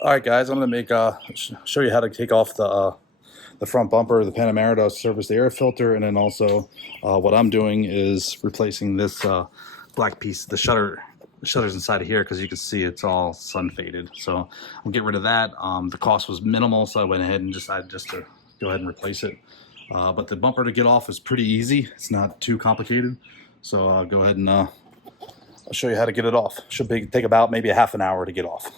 All right, guys, I'm going to make show you how to take off the front bumper of the Panamera to service the air filter, and then also what I'm doing is replacing this black piece, the shutters inside of here, because you can see it's all sun faded. So I'll get rid of that. The cost was minimal, so I went ahead and decided just to go ahead and replace it. But the bumper to get off is pretty easy. It's not too complicated. So I'll go ahead and I'll show you how to get it off. Should take about maybe a half an hour to get off.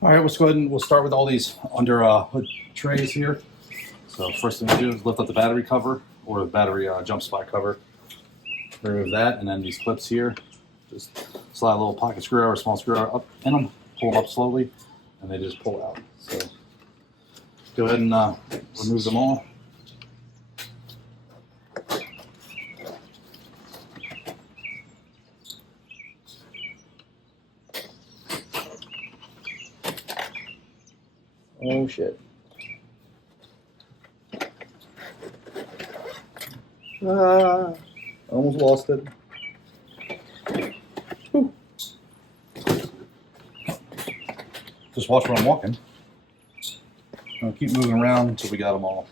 All right, let's go ahead and we'll start with all these under hood trays here. So first thing we do is lift up the battery cover or the battery jump spot cover. Remove that, and then these clips here. Just slide a little pocket screw or a small screwdriver up in them, pull them up slowly, and they just pull out. So go ahead and remove them all. Oh shit. I almost lost it. Whew. Just watch where I'm walking. I'll keep moving around until we got them all off.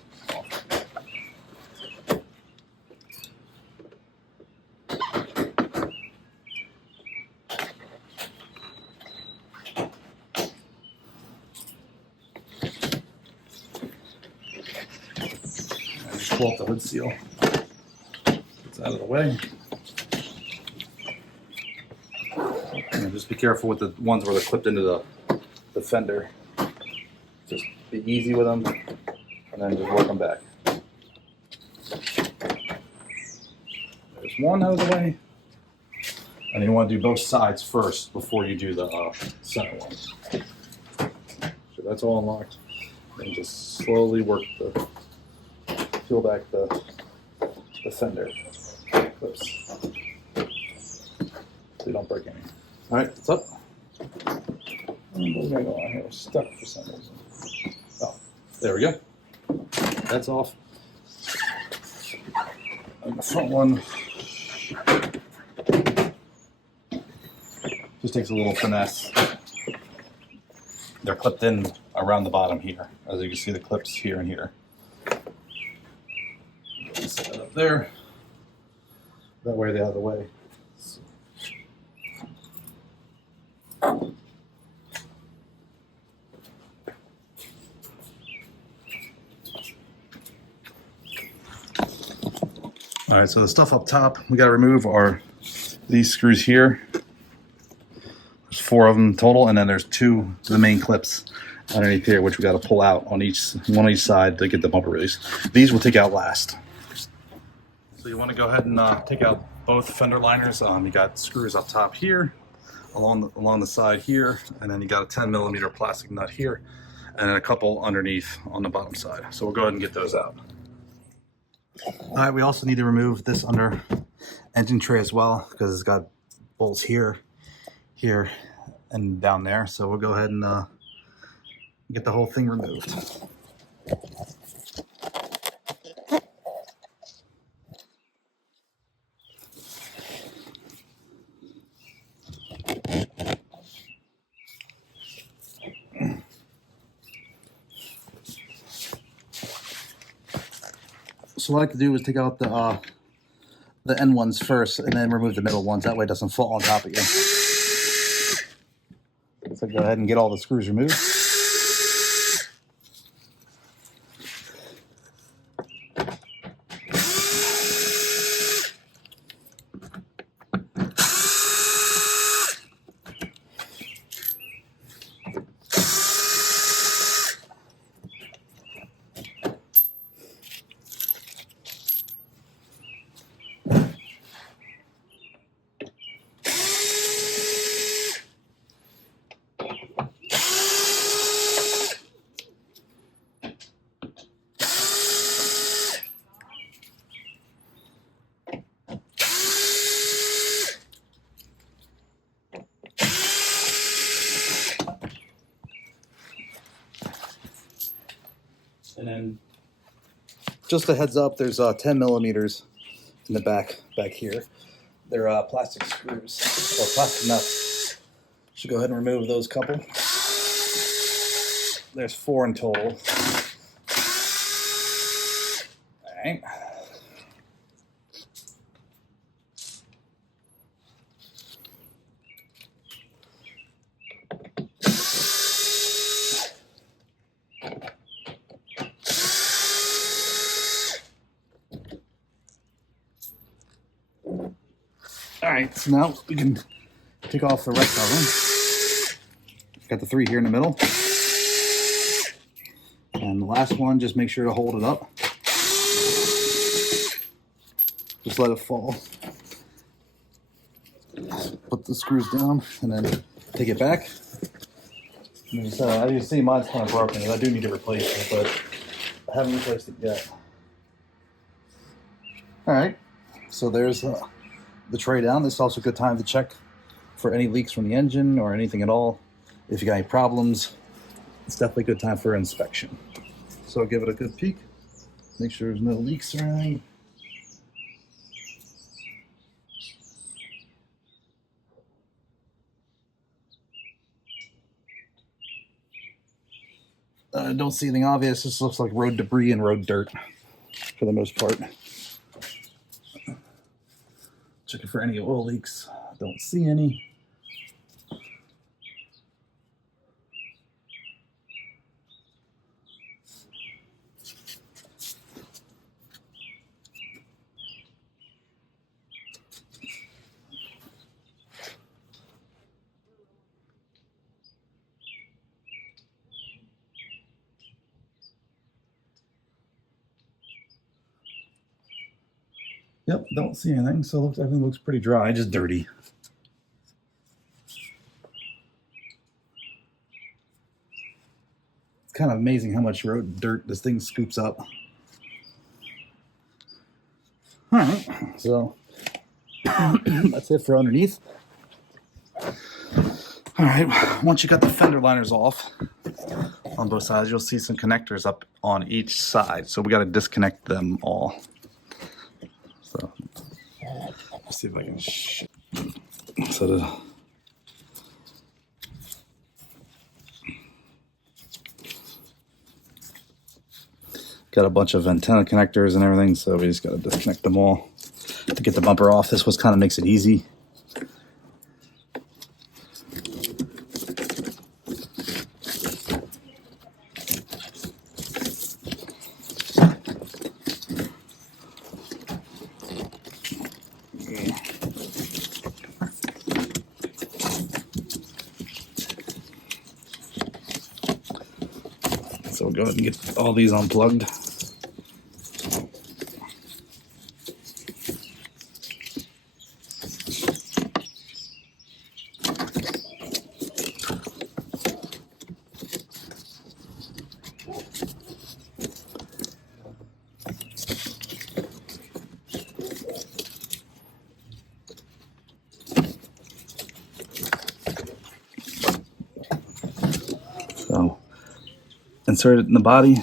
Just pull up the hood seal. It's out of the way. And just be careful with the ones where they're clipped into the fender. Just be easy with them, and then just work them back. There's one out of the way. And you want to do both sides first before you do the center one. So that's all unlocked. And just slowly work peel back the fender clips so you don't break any. All right, it's up. And what's going on here? We're stuck for some reason. Oh, there we go. That's off. And the front one just takes a little finesse. They're clipped in around the bottom here. As you can see, the clips here and here. Set it up there. That way they're out of the way. All right, so the stuff up top we got to remove are these screws here. There's 4 of them total, and then there's 2 the main clips underneath here, which we got to pull out on one on each side to get the bumper release. These we'll take out last. So you want to go ahead and take out both fender liners. You got screws up top here, along the side here, and then you got a 10mm plastic nut here, and then a couple underneath on the bottom side. So we'll go ahead and get those out. All right, we also need to remove this under engine tray as well because it's got bolts here, and down there. So we'll go ahead and get the whole thing removed. So what I like to do is take out the end ones first and then remove the middle ones. That way it doesn't fall on top of you. So go ahead and get all the screws removed. And then just a heads up, there's 10mm in the back here. They're plastic screws or plastic nuts. Should go ahead and remove those couple. There's 4 in total. All right. All right, so now we can take off the rest of them. Got the 3 here in the middle. And the last one, just make sure to hold it up. Just let it fall. Put the screws down and then take it back. As you see, mine's kind of broken and I do need to replace it, but I haven't replaced it yet. All right, so there's the tray down. This is also a good time to check for any leaks from the engine or anything at all. If you got any problems, it's definitely a good time for inspection. So give it a good peek. Make sure there's no leaks or anything. Don't see anything obvious. This looks like road debris and road dirt for the most part. Checking for any oil leaks. Don't see any. Yep, don't see anything. So everything looks pretty dry, just dirty. It's kind of amazing how much road dirt this thing scoops up. All right, so that's it for underneath. All right, once you got the fender liners off on both sides, you'll see some connectors up on each side. So we got to disconnect them all. So let's see if I can. Got a bunch of antenna connectors and everything, so we just got to disconnect them all to get the bumper off. This was kind of makes it easy. So we'll go ahead and get all these unplugged. So insert it in the body.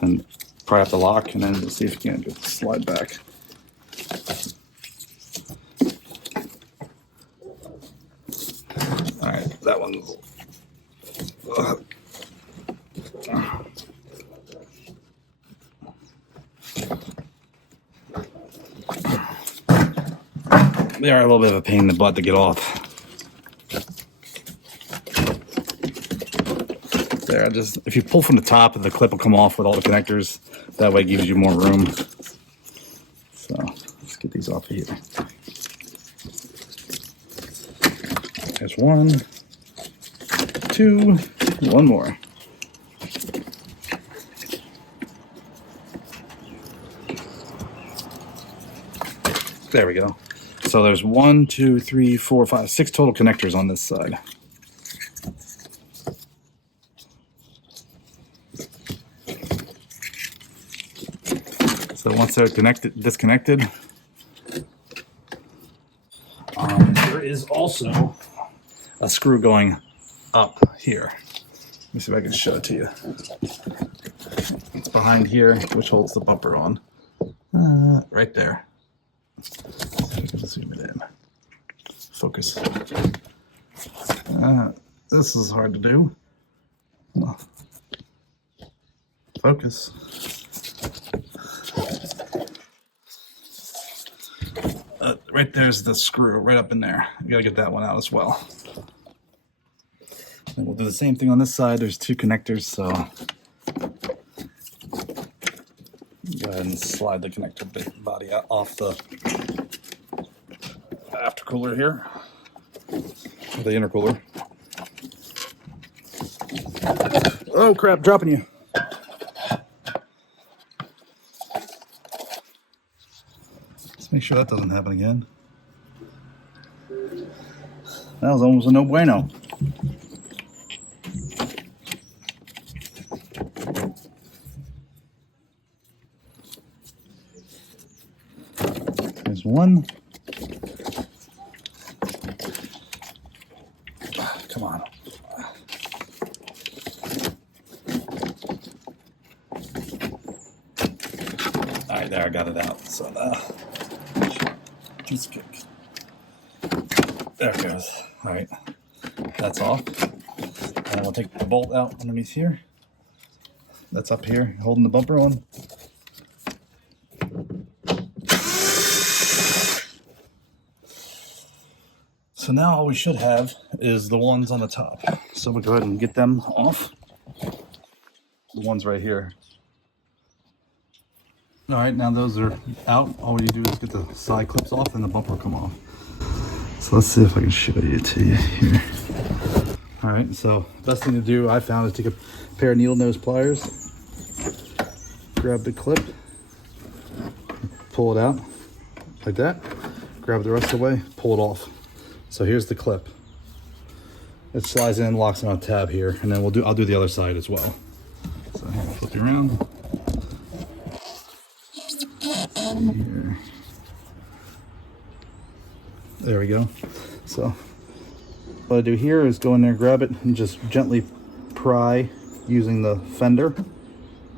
And pry up the lock and then see if you can just slide back. All right, that one. They are a little bit of a pain in the butt to get off. There, if you pull from the top, the clip will come off with all the connectors. That way it gives you more room. So let's get these off of here. There's 1, 2, 1 more. There we go. So there's 1, 2, 3, 4, 5, 6 total connectors on this side. So once they're disconnected, there is also a screw going up here. Let me see if I can show it to you. It's behind here, which holds the bumper on. Right there. Zoom it in. Focus. This is hard to do. Focus. Right there's the screw right up in there. You gotta get that one out as well. And we'll do the same thing on this side. There's two connectors, so go ahead and slide the connector body out off the aftercooler here, the intercooler. Oh crap, dropping you. Let's make sure that doesn't happen again. That was almost a no bueno. There's one. Come on. All right, there, I got it out. So piece of cake. There it goes. All right, that's off. And we'll take the bolt out underneath here. That's up here, holding the bumper on. So now all we should have is the ones on the top. So we'll go ahead and get them off. The ones right here. All right, now those are out. All you do is get the side clips off and the bumper will come off. So let's see if I can show you to you here. All right, so best thing to do I found is take a pair of needle nose pliers, grab the clip, pull it out like that, grab the rest of the way, pull it off. So here's the clip. It slides in, locks on a tab here, and then I'll do the other side as well. So here, I'll flip you around. Here. There we go. So what I do here is go in there, grab it, and just gently pry using the fender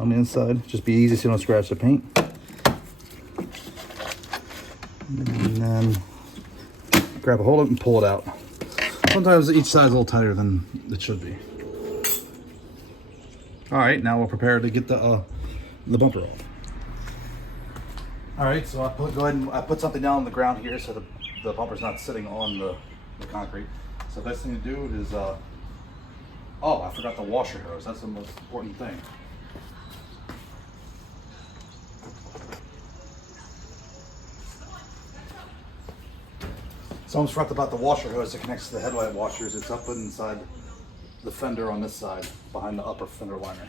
on the inside. Just be easy so you don't scratch the paint. And then grab a hold of it and pull it out. Sometimes each side's a little tighter than it should be. All right, now we're prepared to get the bumper off. All right, so go ahead and I put something down on the ground here so the bumper's not sitting on the concrete. So the best thing to do is, oh, I forgot the washer hose. That's the most important thing. So I almost forgot about the washer hose that connects to the headlight washers. It's up inside the fender on this side, behind the upper fender liner.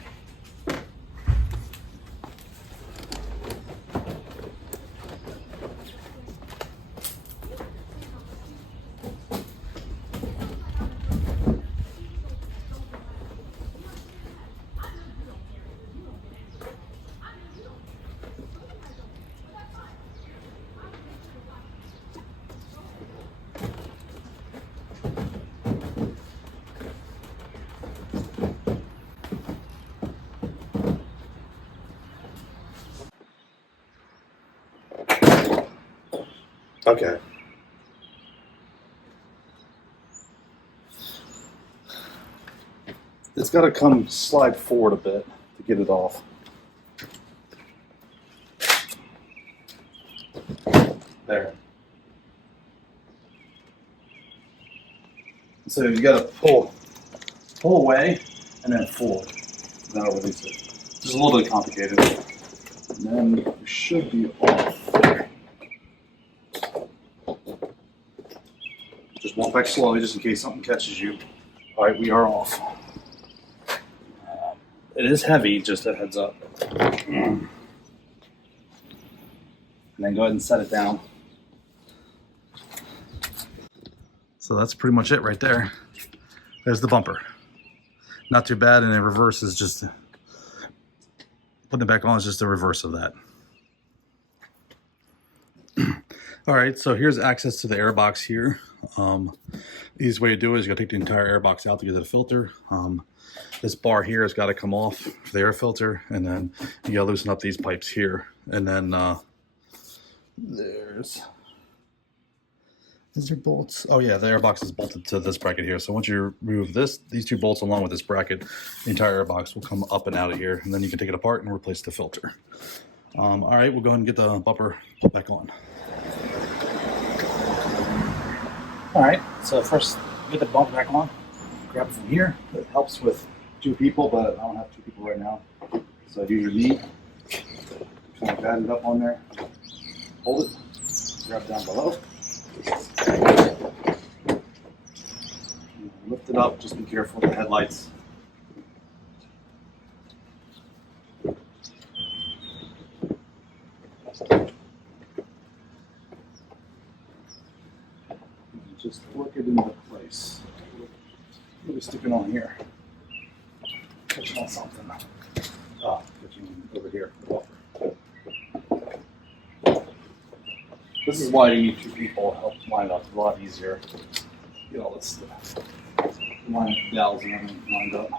Okay. It's got to slide forward a bit to get it off. There. So you got to pull away and then forward. Then I'll release it. It's a little bit complicated. And then you should be off. Just walk back slowly just in case something catches you. All right, we are off. It is heavy, just a heads up. And then go ahead and set it down. So that's pretty much it right there. There's the bumper. Not too bad, and in reverse is just, putting it back on is just a reverse of that. All right, so here's access to the air box here. Easiest way to do it is you gotta take the entire air box out to get to the filter. This bar here has got to come off for the air filter, and then you gotta loosen up these pipes here, and then There's... Is there bolts? Oh yeah, the airbox is bolted to this bracket here. So once you remove these two bolts along with this bracket, the entire airbox will come up and out of here, and then you can take it apart and replace the filter. All right, we'll go ahead and get the bumper put back on. All right, so first get the bumper back on. Grab it from here. It helps with 2 people, but I don't have 2 people right now. So I do your knee, kind of guide it up on there, hold it, grab it down below. Lift it up, just be careful with the headlights. Just work it into place. Maybe stick it on here. Catching on something. Ah, catching over here. This is why you need 2 people to help line up. It's a lot easier. Get all this stuff. Line up the dowels and everything lined up.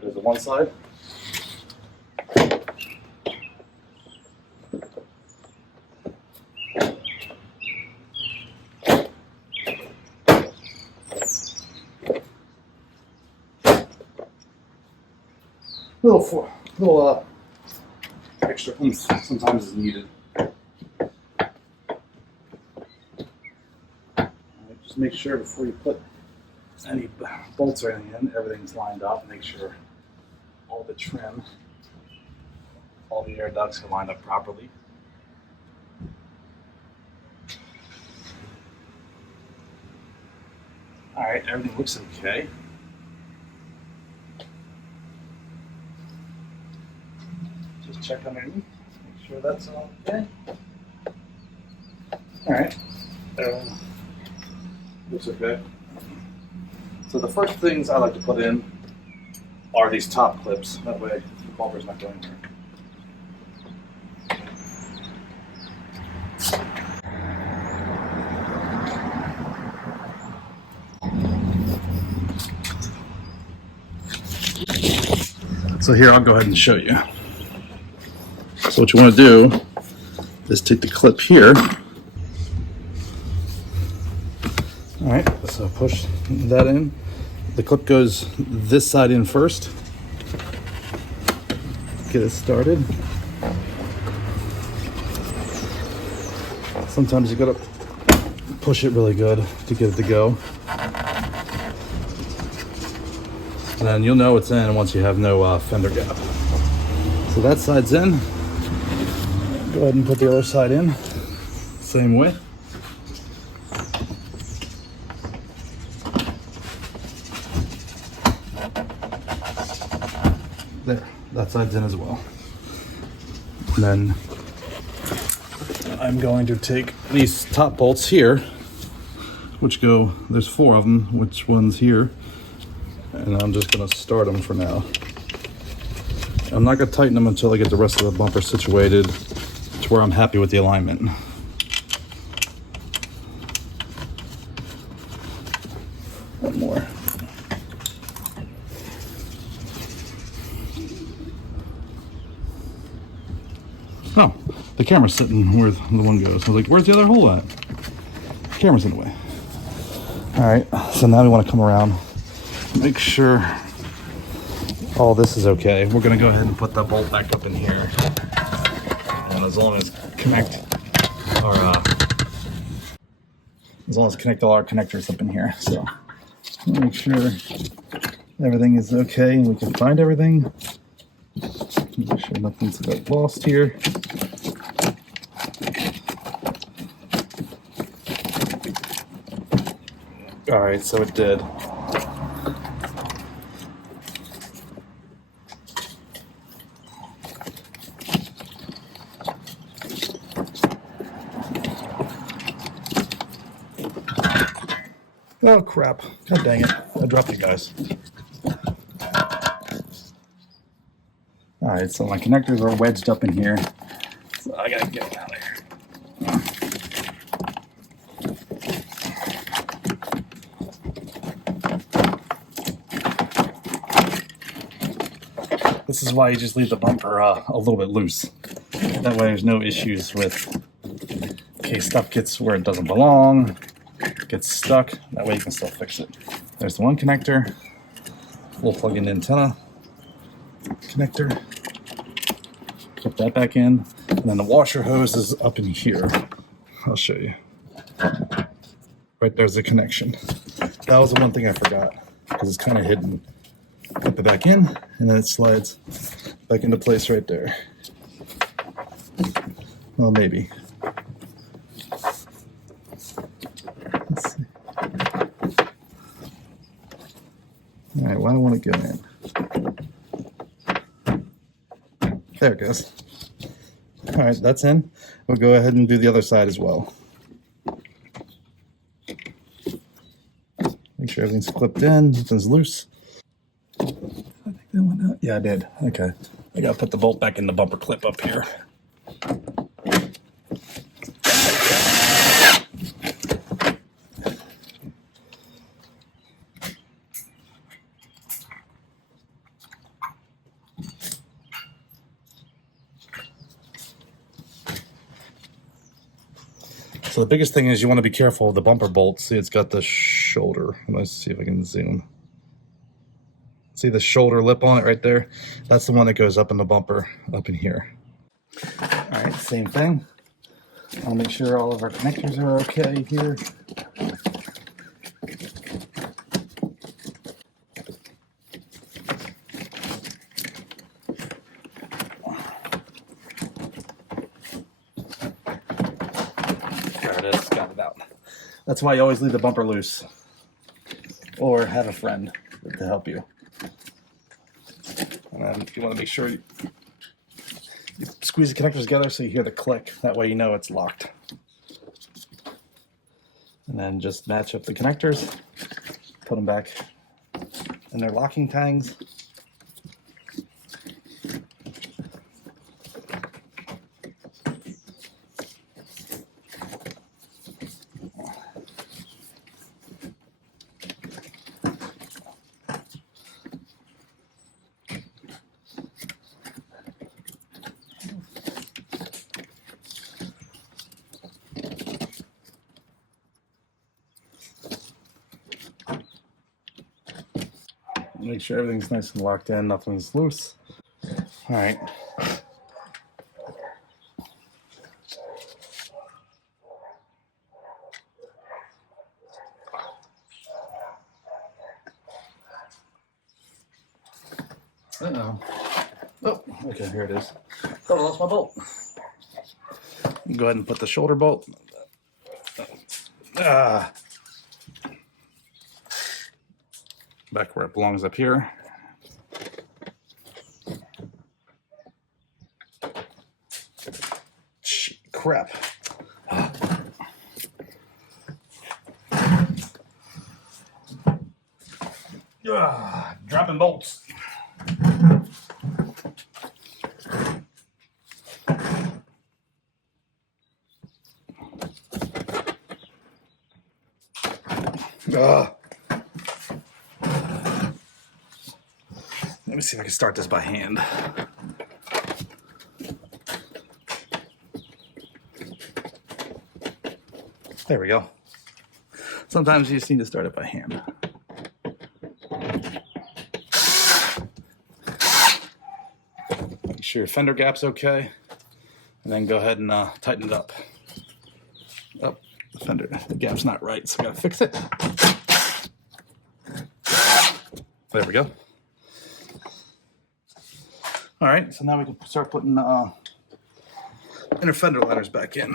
There's the one side. Little extra oomph sometimes is needed. Just make sure before you put any bolts or anything in, everything's lined up. Make sure all the trim, all the air ducts are lined up properly. All right, everything looks okay. Just check underneath, make sure that's all okay. All right, looks okay. So the first things I like to put in are these top clips. That way the bumper's not going there. So here, I'll go ahead and show you. So what you want to do is take the clip here. All right, so push that in. The clip goes this side in first. Get it started. Sometimes you gotta push it really good to get it to go. And then you'll know it's in once you have no fender gap. So that side's in. Go ahead and put the other side in. Same way. There, that side's in as well. And then I'm going to take these top bolts here, which go, there's 4 of them, which one's here. And I'm just gonna start them for now. I'm not gonna tighten them until I get the rest of the bumper situated to where I'm happy with the alignment. One more. Oh, the camera's sitting where the one goes. I was like, where's the other hole at? The camera's in the way. All right, so now we want to come around, make sure all this is okay. We're gonna go ahead and put the bolt back up in here. And as long as connect all our connectors up in here. So make sure everything is okay and we can find everything. Make sure nothing's got lost here. All right, so it did. Oh crap, god dang it, I dropped it, guys. All right, so my connectors are wedged up in here. So I I gotta get it out of here. This is why you just leave the bumper a little bit loose. That way there's no issues with in case stuff gets where it doesn't belong, gets stuck. That way you can still fix it. There's the one connector. We'll plug in antenna connector. Put that back in. And then the washer hose is up in here. I'll show you. Right there's the connection. That was the one thing I forgot because it's kind of hidden. Put it back in, and then it slides back into place right there. Well, maybe. Let's see. All right, well, I want to go in. There it goes. All right, that's in. We'll go ahead and do the other side as well. Make sure everything's clipped in, nothing's loose. I think that went out. Yeah, I did. Okay. I gotta put the bolt back in the bumper clip up here. So the biggest thing is you want to be careful of the bumper bolt. See, it's got the shoulder. Let's see if I can zoom. See the shoulder lip on it right there? That's the one that goes up in the bumper, up in here. All right, same thing. I'll make sure all of our connectors are okay here. There it is, got it out. That's why you always leave the bumper loose. Or have a friend to help you. And then you want to make sure you squeeze the connectors together so you hear the click. That way you know it's locked. And then just match up the connectors, put them back in their locking tangs. Make sure everything's nice and locked in, nothing's loose. All right. Uh-oh. Oh, okay, here it is. Oh, I lost my bolt. Go ahead and put the shoulder bolt. Back where it belongs up here. Crap. Dropping bolts. Let me see if I can start this by hand. There we go. Sometimes you just need to start it by hand. Make sure your fender gap's okay, and then go ahead and tighten it up. Oh, the gap's not right, so I gotta fix it. There we go. All right, so now we can start putting inner fender liners back in.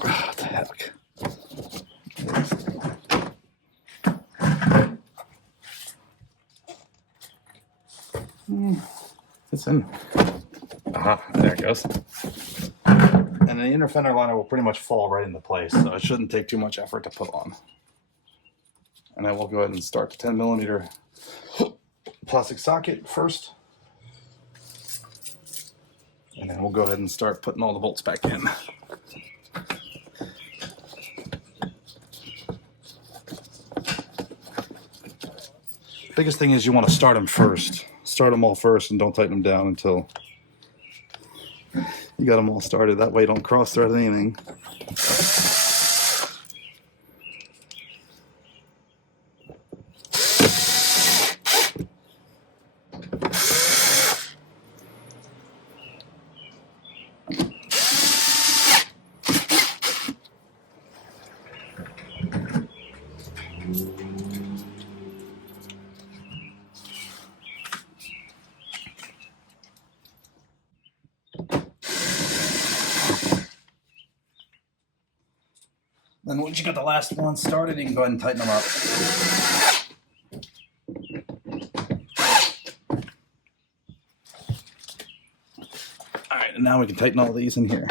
What the heck? It's in. Aha, there it goes. And the inner fender liner will pretty much fall right into place, so it shouldn't take too much effort to put on. And then we'll go ahead and start the 10mm plastic socket first. And then we'll go ahead and start putting all the bolts back in. Biggest thing is you want to start them first. Start them all first and don't tighten them down until you got them all started. That way you don't cross thread anything. Then once you got the last one started, you can go ahead and tighten them up. All right, and now we can tighten all these in here.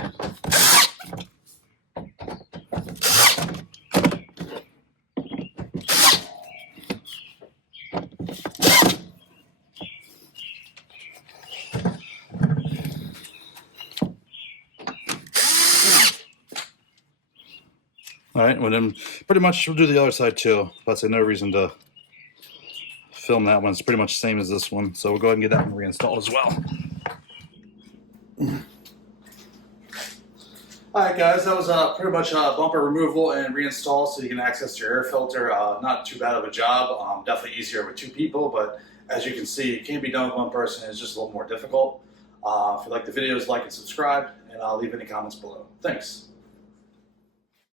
All right, well then pretty much we'll do the other side too. But no reason to film that one. It's pretty much the same as this one. So we'll go ahead and get that one reinstalled as well. All right, guys, that was pretty much bumper removal and reinstall so you can access your air filter. Not too bad of a job. Definitely easier with 2 people, but as you can see, it can be done with 1 person. It's just a little more difficult. If you like the videos, like and subscribe, and I'll leave any comments below. Thanks.